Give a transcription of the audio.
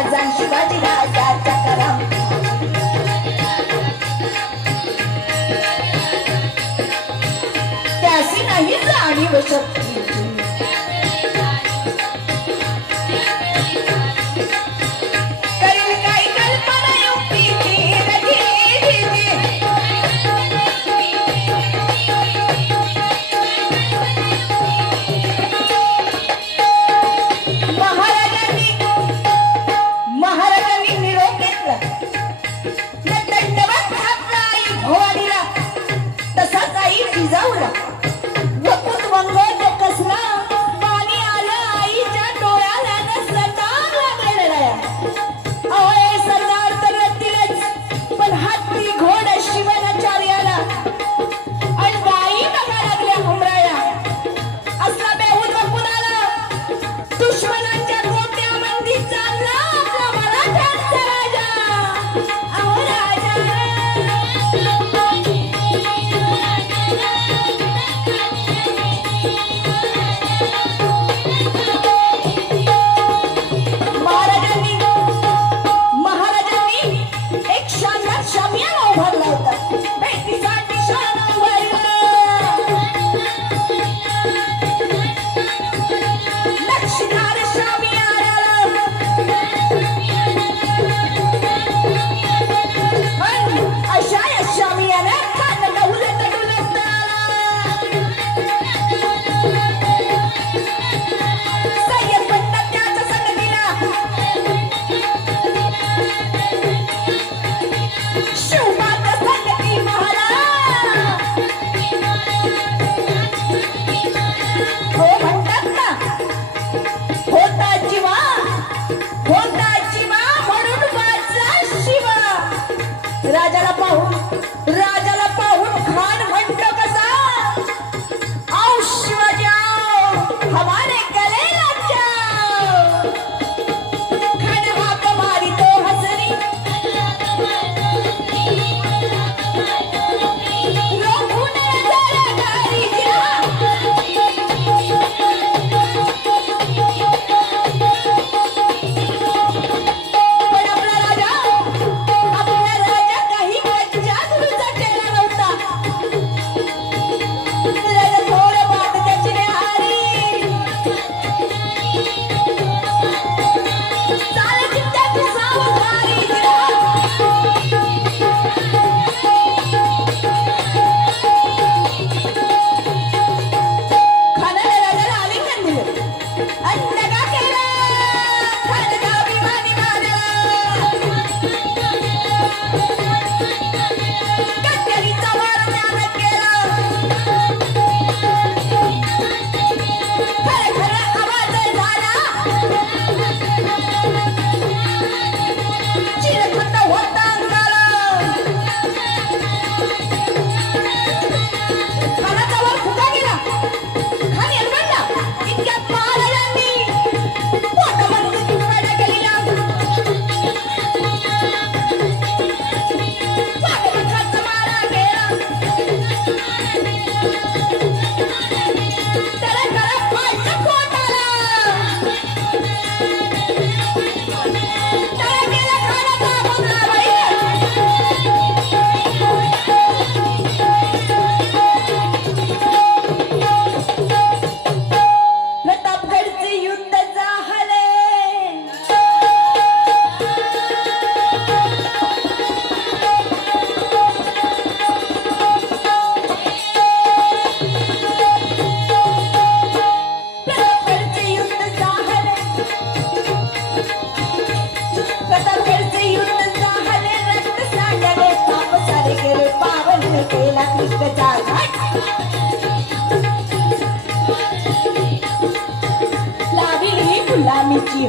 राजा शिवाजी राजा तुकाराम त्यासी नाही जाणीव शक्ती. राजाला पाहून हरेला कृष्णचा लावी गुलामीची